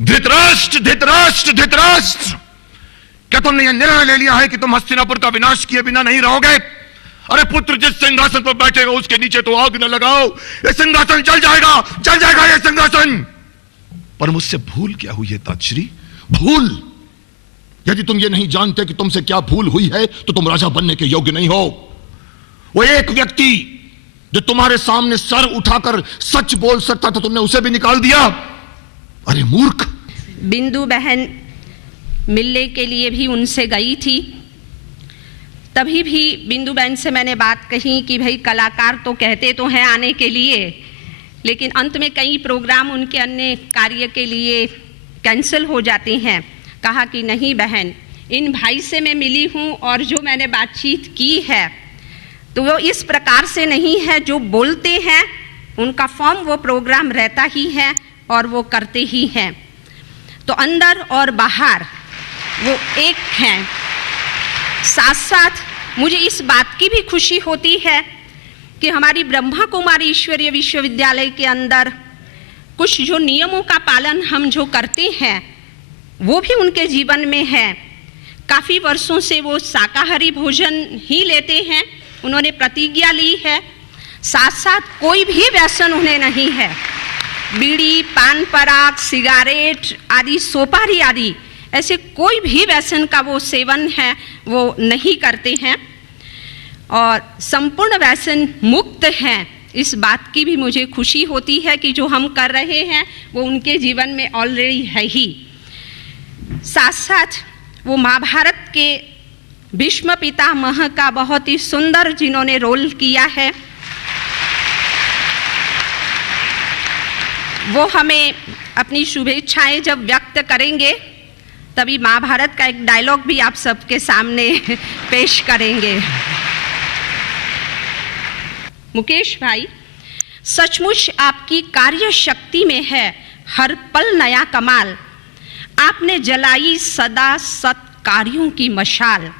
धृतराष्ट्र धृतराष्ट्र धृतराष्ट्र, क्या तुमने यह निर्णय ले लिया है कि तुम हस्तिनापुर का विनाश किए बिना नहीं रहोगे? अरे पुत्र, जिस सिंहासन पर बैठेगा उसके नीचे तो आग न लगाओ। यह सिंहासन जल जाएगा यह सिंहासन। पर मुझसे भूल क्या हुई है ताक्षरी? भूल? यदि तुम ये नहीं जानते कि तुमसे क्या भूल हुई है तो तुम राजा बनने के योग्य नहीं हो। वो एक व्यक्ति जो तुम्हारे सामने सर उठाकर सच बोल सकता था, तुमने उसे भी निकाल दिया। अरे मूर्ख! बिंदु बहन मिलने के लिए भी उनसे गई थी। तभी भी बिंदु बहन से मैंने बात कही कि भाई कलाकार तो कहते तो हैं आने के लिए, लेकिन अंत में कई प्रोग्राम उनके अन्य कार्य के लिए कैंसिल हो जाते हैं। कहा कि नहीं बहन, इन भाई से मैं मिली हूँ और जो मैंने बातचीत की है तो वो इस प्रकार से नहीं है। जो बोलते हैं उनका फॉर्म वो प्रोग्राम रहता ही है और वो करते ही हैं। तो अंदर और बाहर वो एक हैं। साथ साथ मुझे इस बात की भी खुशी होती है कि हमारी ब्रह्मा कुमारी ईश्वरीय विश्वविद्यालय के अंदर कुछ जो नियमों का पालन हम जो करते हैं वो भी उनके जीवन में है। काफ़ी वर्षों से वो शाकाहारी भोजन ही लेते हैं, उन्होंने प्रतिज्ञा ली है। साथ साथ कोई भी व्यसन उन्हें नहीं है। बीड़ी, पान पराग, सिगारेट आदि, सोपारी आदि ऐसे कोई भी व्यसन का वो सेवन है वो नहीं करते हैं और संपूर्ण व्यसन मुक्त हैं। इस बात की भी मुझे खुशी होती है कि जो हम कर रहे हैं वो उनके जीवन में ऑलरेडी है ही। साथ साथ वो महाभारत के भीष्म पितामह का बहुत ही सुंदर जिन्होंने रोल किया है, वो हमें अपनी शुभेच्छाएं जब व्यक्त करेंगे तभी महाभारत का एक डायलॉग भी आप सबके सामने पेश करेंगे। मुकेश भाई, सचमुच आपकी कार्य शक्ति में है हर पल नया कमाल। आपने जलाई सदा सत कार्यों की मशाल।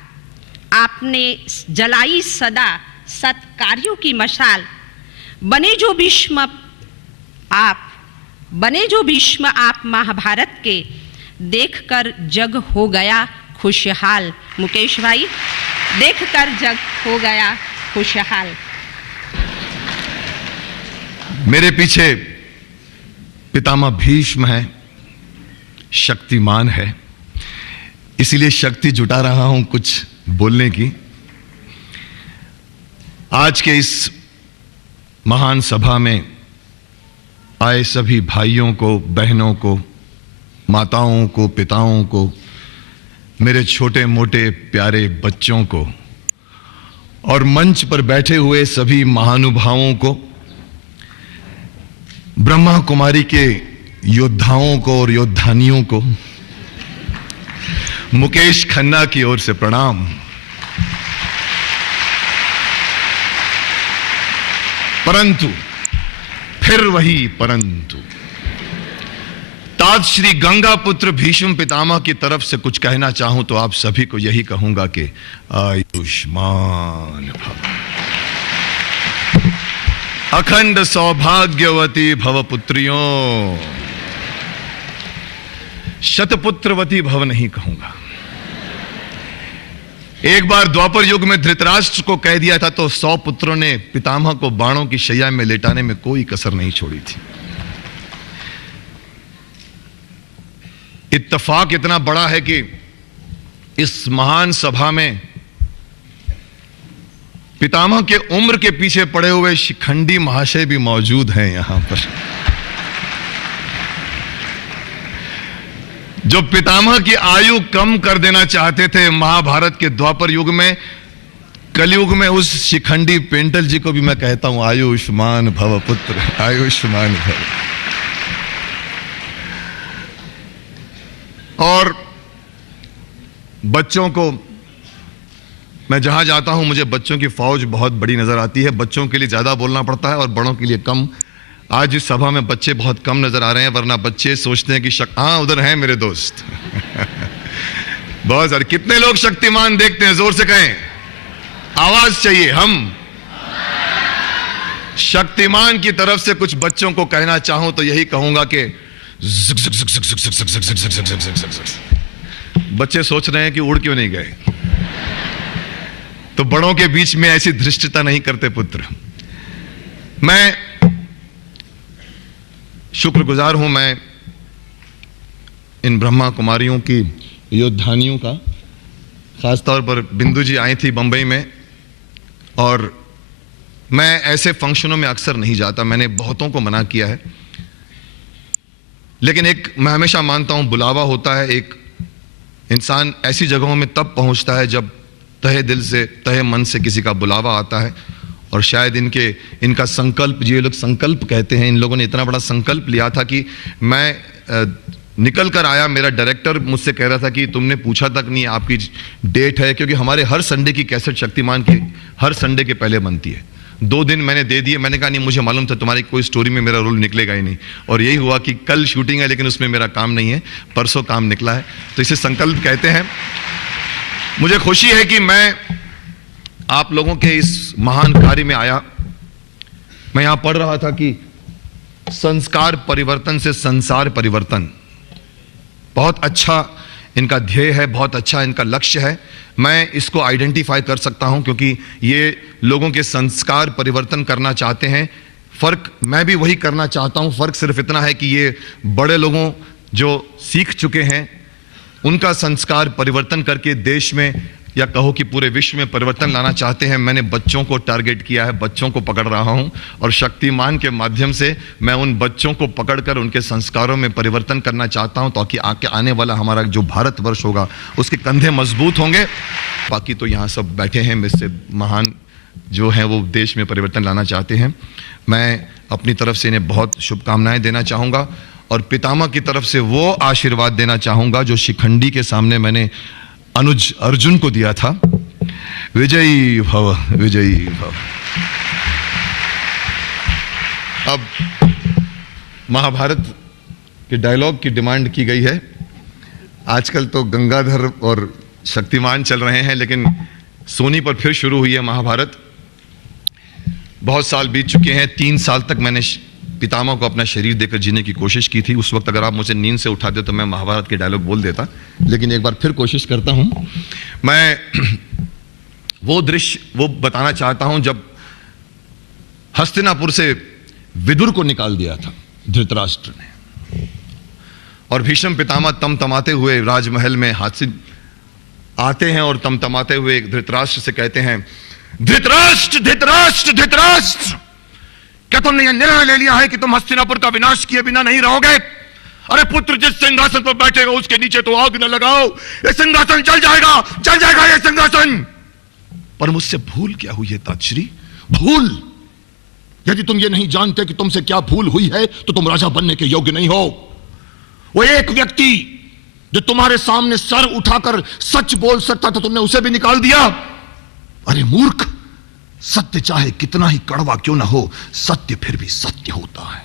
आपने जलाई सदा सत कार्यों की मशाल। बने जो भीष्म आप महाभारत के, देखकर जग हो गया खुशहाल। मुकेश भाई, देखकर जग हो गया खुशहाल। मेरे पीछे पितामह भीष्म है, शक्तिमान है, इसीलिए शक्ति जुटा रहा हूं कुछ बोलने की। आज के इस महान सभा में आए सभी भाइयों को, बहनों को, माताओं को, पिताओं को, मेरे छोटे मोटे प्यारे बच्चों को और मंच पर बैठे हुए सभी महानुभावों को, ब्रह्मा कुमारी के योद्धाओं को और योद्धानियों को मुकेश खन्ना की ओर से प्रणाम। परंतु फिर वही परंतु तात श्री गंगा पुत्र भीष्म पितामह की तरफ से कुछ कहना चाहूं तो आप सभी को यही कहूंगा कि आयुष्मान भव, अखंड सौभाग्यवती भव पुत्रियों। शतपुत्रवती भव नहीं कहूंगा। एक बार द्वापर युग में धृतराष्ट्र को कह दिया था तो 100 पुत्रों ने पितामह को बाणों की शैया में लेटाने में कोई कसर नहीं छोड़ी थी। इत्तेफाक इतना बड़ा है कि इस महान सभा में पितामह के उम्र के पीछे पड़े हुए शिखंडी महाशय भी मौजूद हैं यहां पर, जो पितामह की आयु कम कर देना चाहते थे महाभारत के द्वापर युग में। कलयुग में उस शिखंडी पेंटल जी को भी मैं कहता हूं आयुष्मान भव पुत्र, आयुष्मान भव। और बच्चों को, मैं जहां जाता हूं मुझे बच्चों की फौज बहुत बड़ी नजर आती है। बच्चों के लिए ज्यादा बोलना पड़ता है और बड़ों के लिए कम। आज इस सभा में बच्चे बहुत कम नजर आ रहे हैं, वरना बच्चे सोचते हैं कि हाँ उधर हैं मेरे दोस्त। बहुत सारे। कितने लोग शक्तिमान देखते हैं? जोर से कहें, आवाज चाहिए। हम शक्तिमान की तरफ से कुछ बच्चों को कहना चाहूं तो यही कहूंगा कि जिक जिक जिक जिक जिक जिक जिक जिक जिक जिक जिक जिक जिक जिक। बच्चे सोच रहे हैं कि उड़ क्यों नहीं गए। तो बड़ों के बीच में ऐसी धृष्टता नहीं करते पुत्र। मैं शुक्रगुजार हूं मैं इन ब्रह्मा कुमारियों की योद्धानियों का। खासतौर पर बिंदु जी आई थी बंबई में, और मैं ऐसे फंक्शनों में अक्सर नहीं जाता, मैंने बहुतों को मना किया है, लेकिन एक मैं हमेशा मानता हूं बुलावा होता है। एक इंसान ऐसी जगहों में तब पहुंचता है जब तहे दिल से तहे मन से किसी का बुलावा आता है। और शायद इनका संकल्प, ये लोग संकल्प कहते हैं, इन लोगों ने इतना बड़ा संकल्प लिया था कि मैं निकल कर आया। मेरा डायरेक्टर मुझसे कह रहा था कि तुमने पूछा तक नहीं आपकी डेट है, क्योंकि हमारे हर संडे की कैसेट शक्तिमान की हर संडे के पहले बनती है। 2 दिन मैंने दे दिए। मैंने कहा नहीं, मुझे मालूम था तुम्हारी कोई स्टोरी में मेरा रोल निकलेगा ही नहीं। और यही हुआ कि कल शूटिंग है लेकिन उसमें मेरा काम नहीं है, परसों काम निकला है। तो इसे संकल्प कहते हैं। मुझे खुशी है कि मैं आप लोगों के इस महान कार्य में आया। मैं यहां पढ़ रहा था कि संस्कार परिवर्तन से संसार परिवर्तन, बहुत अच्छा इनका ध्येय है, बहुत अच्छा इनका लक्ष्य है। मैं इसको आइडेंटिफाई कर सकता हूं क्योंकि ये लोगों के संस्कार परिवर्तन करना चाहते हैं। फर्क मैं भी वही करना चाहता हूं। फर्क सिर्फ इतना है कि ये बड़े लोगों जो सीख चुके हैं उनका संस्कार परिवर्तन करके देश में या कहो कि पूरे विश्व में परिवर्तन लाना चाहते हैं। मैंने बच्चों को टारगेट किया है, बच्चों को पकड़ रहा हूं, और शक्तिमान के माध्यम से मैं उन बच्चों को पकड़कर उनके संस्कारों में परिवर्तन करना चाहता हूं, ताकि आने वाला हमारा जो भारतवर्ष होगा उसके कंधे मजबूत होंगे। बाकी तो यहाँ सब बैठे हैं, मुझसे महान जो हैं वो देश में परिवर्तन लाना चाहते हैं। मैं अपनी तरफ से इन्हें बहुत शुभकामनाएं देना चाहूँगा, और पितामह की तरफ से वो आशीर्वाद देना चाहूँगा जो शिखंडी के सामने मैंने अनुज अर्जुन को दिया था। विजयी भव, विजयी भव। अब महाभारत के डायलॉग की डिमांड की गई है। आजकल तो गंगाधर और शक्तिमान चल रहे हैं, लेकिन सोनी पर फिर शुरू हुई है महाभारत। बहुत साल बीत चुके हैं। 3 साल तक मैंने पितामह को अपना शरीर देकर जीने की कोशिश की थी। उस वक्त अगर आप मुझे नींद से उठाते तो मैं महाभारत के डायलॉग बोल देता, लेकिन एक बार फिर कोशिश करता हूं। मैं वो दृश्य वो बताना चाहता हूं जब हस्तिनापुर से विदुर को निकाल दिया था धृतराष्ट्र ने, और भीष्म पितामह तमतमाते हुए राजमहल में हाथ आते हैं और तमतमाते हुए धृतराष्ट्र से कहते हैं, धृतराष्ट्र धृतराष्ट्र धृतराष्ट्र, क्या तुमने यह निर्णय ले लिया है कि तुम हस्तिनापुर का विनाश किए बिना नहीं रहोगे? अरे पुत्र, जिस सिंहासन पर बैठेगा उसके नीचे तो आग न लगाओ। यह सिंहासन जल जाएगा यह सिंहासन। पर मुझसे भूल क्या हुई है ताक्षरी? भूल? यदि तुम ये नहीं जानते कि तुमसे क्या भूल हुई है तो तुम राजा बनने के योग्य नहीं हो। वो एक व्यक्ति जो तुम्हारे सामने सर उठाकर सच बोल सकता था, तुमने उसे भी निकाल दिया। अरे मूर्ख, सत्य चाहे कितना ही कड़वा क्यों ना हो, सत्य फिर भी सत्य होता है।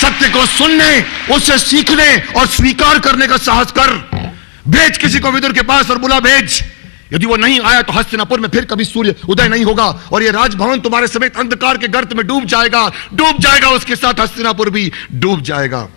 सत्य को सुनने, उससे सीखने और स्वीकार करने का साहस कर। भेज किसी को विदुर के पास और बुला भेज। यदि वो नहीं आया तो हस्तिनापुर में फिर कभी सूर्य उदय नहीं होगा, और ये राजभवन तुम्हारे समेत अंधकार के गर्त में डूब जाएगा। उसके साथ हस्तिनापुर भी डूब जाएगा।